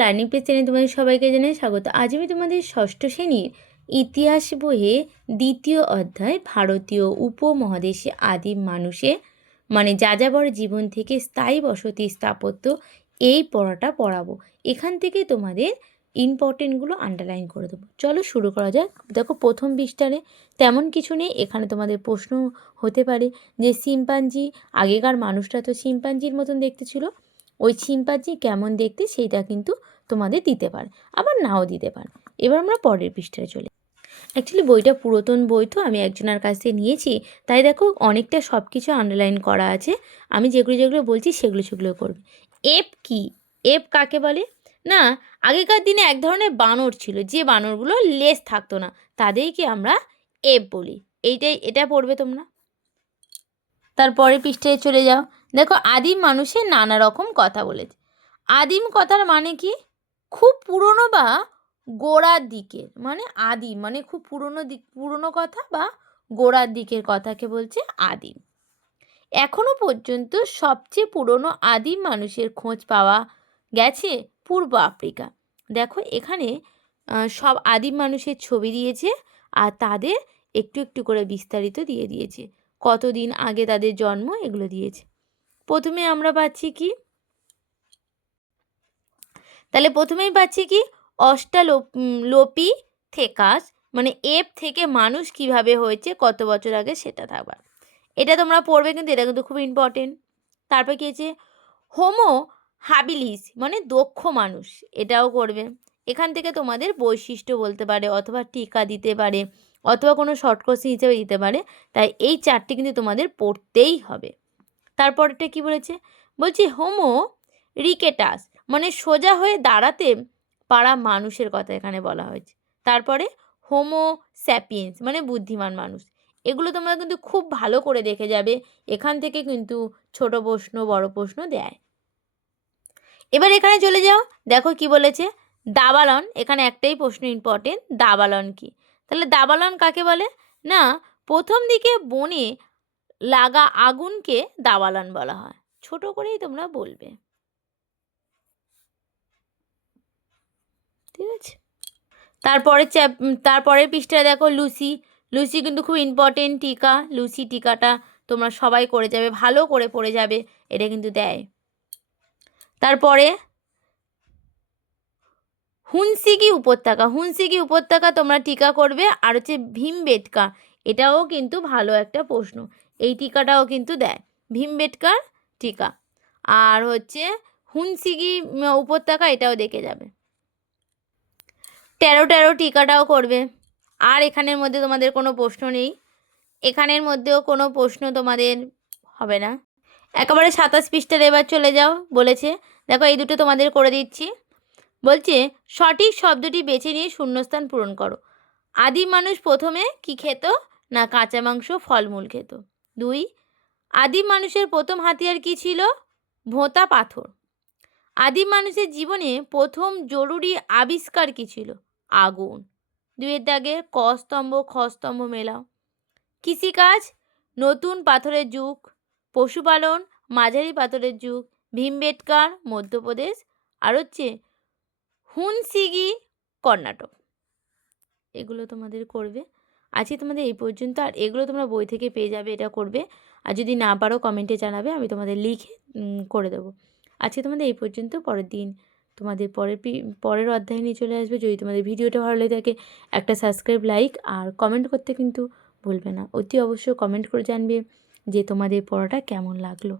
Learning page channel তোমাদের সবাইকে জানাই স্বাগত। আজ আমি তোমাদের ষষ্ঠ শ্রেণির ইতিহাস বইয়ে দ্বিতীয় অধ্যায় ভারতীয় উপমহাদেশে আদিম মানুষে মানে যাযাবর জীবন থেকে স্থায়ী বসতি স্থাপত্য, এই পড়াটা পড়াবো। এখান থেকে তোমাদের ইম্পর্টেন্টগুলো আন্ডারলাইন করে দেবো। চলো শুরু করা যাক। দেখো প্রথম বিস্তারে তেমন কিছু নেই, এখানে তোমাদের প্রশ্ন হতে পারে যে শিম্পাঞ্জি, আগেকার মানুষরা তো শিম্পাঞ্জির মতন দেখতে ছিল। ওই চিম্পাঞ্জি কেমন দেখতে সেইটা কিন্তু তোমাদের দিতে পারে, আবার নাও দিতে পারে। এবার আমরা পরের পৃষ্ঠায় চলে। অ্যাকচুয়ালি বইটা পুরাতন বই তো, আমি একজনের কাছ থেকে নিয়েছি। তাই দেখো অনেকটা সব কিছু আন্ডারলাইন করা আছে। আমি যেগুলো যেগুলো বলছি সেগুলো সেগুলো করবে। এপ কি? এপ কাকে বলে? না, আগেকার দিনে এক ধরনের বানর ছিল, যে বানরগুলো লেস থাকতো না। তাদেরকে আমরা এপ বলি। এইটাই, এটা পড়বে তোমরা। তারপরে পৃষ্ঠায় চলে যাও। দেখো, আদিম মানুষের নানা রকম কথা বলেছে। আদিম কথার মানে কি? খুব পুরনো বা গোড়ার দিকের মানে আদিম মানে খুব পুরনো দিক, পুরনো কথা বা গোড়ার দিকের কথাকে বলছে আদিম। এখনও পর্যন্ত সবচেয়ে পুরনো আদিম মানুষের খোঁজ পাওয়া গেছে পূর্ব আফ্রিকা। দেখো, এখানে সব আদিম মানুষের ছবি দিয়েছে আর তাদের একটু একটু করে বিস্তারিত দিয়ে দিয়েছে। কতদিন আগে তাদের জন্ম এগুলো দিয়েছে। প্রথমে আমরা পাচ্ছি কি? তাহলে প্রথমেই পাচ্ছি কি? অষ্টালোপ থেকাস মানে এপ থেকে মানুষ কীভাবে হয়েছে কত বছর আগে সেটা থাকবা এটা তোমরা পড়বে কিন্তু এটা কিন্তু খুব ইম্পর্টেন্ট তারপর কি আছে হোমো হাবিলিস মানে দক্ষ মানুষ, এটাও করবে। এখান থেকে তোমাদের বৈশিষ্ট্য বলতে পারে, অথবা টিকা দিতে পারে, অথবা কোনো শর্ট কোশ্চেন হিসেবে দিতে পারে। তাই এই চারটি কিন্তু তোমাদের পড়তেই হবে। তারপরটা কি বলেছে? বলছি, হোমো রিকেটাস মানে সোজা হয়ে দাঁড়াতে পারা মানুষের কথা এখানে বলা হয়েছে। তারপরে, হোমো স্যাপিয়েন্স মানে বুদ্ধিমান মানুষ। এগুলো তোমরা কিন্তু খুব ভালো করে দেখে যাবে। এখান থেকে কিন্তু ছোট প্রশ্ন, বড় প্রশ্ন দেয়। এবার এখানে চলে যাও। দেখো কি বলেছে? দাবালন, এখানে একটাই প্রশ্ন ইম্পর্টেন্ট দাবালন কি? তাহলে দাবালন কাকে বলে? না, প্রথম দিকে বনে লাগা আগুনকে দাবালন বলা হয়। ছোট করেই তোমরা বলবে। ঠিক আছে? তারপরে চ্যাপ তারপরের পৃষ্ঠায় দেখো লুসি। লুসি কিন্তু খুব ইম্পর্টেন্ট টিকা। লুসি টিকাটা তোমরা সবাই করে যাবে, ভালো করে পড়ে যাবে, এটা কিন্তু দেয়। তারপরে হুনসিকি উপত্যকা। হুনসিকি উপত্যকা তোমরা টিকা করবে, আর হচ্ছে ভীম ভীমবেটকা। এটাও কিন্তু ভালো একটা প্রশ্ন। এই টিকাটাও কিন্তু দেয়। ভীমবেটকার টিকা। আর হচ্ছে হুনসিগি উপত্যকা এটাও দেখে যাবে। তেরো তেরো টিকাটাও করবে। আর এখানের মধ্যে তোমাদের কোনো প্রশ্ন নেই। এখানের মধ্যেও কোনো প্রশ্ন তোমাদের হবে না। একেবারে সাতাশ পৃষ্ঠার এবার চলে যাও, বলেছে। দেখো, এই দুটো তোমাদের করে দিচ্ছি। বলছে, সঠিক শব্দটি বেছে নিয়ে শূন্যস্থান পূরণ করো। আদিম মানুষ প্রথমে কি খেত? না কাঁচা মাংস, ফলমূল খেত। দুই, আদিম মানুষের প্রথম হাতিয়ার কি ছিল? ভোঁতা পাথর। আদিম মানুষের জীবনে প্রথম জরুরি আবিষ্কার কি ছিল? আগুন। দুইয়ের দাগে ক স্তম্ভ, খ স্তম্ভ মেলাও। কৃষিকাজ, নতুন পাথরের যুগ। পশুপালন, মাঝারি পাথরের যুগ। ভীমবেটকার, মধ্যপ্রদেশ। আর হচ্ছে হুনসিগি, কর্ণাটক। এগুলো তোমাদের করবে। আজকে তোমাদের এই পর্যন্ত, আর এগুলো তোমরা বই থেকে পেয়ে যাবে, এটা করবে। আর যদি না পারো কমেন্টে জানাবে, আমি তোমাদের লিখে করে দেবো। আজকে তোমাদের এই পর্যন্ত, পরের দিন তোমাদের পরের পরের অধ্যায় নিয়ে চলে আসবে। যদি তোমাদের ভিডিওটা ভালো লাগে থাকে, একটা সাবস্ক্রাইব লাইক আর কমেন্ট করতে কিন্তু ভুলবে না। অতি অবশ্যই কমেন্ট করে জানবে যে তোমাদের পড়াটা কেমন লাগল।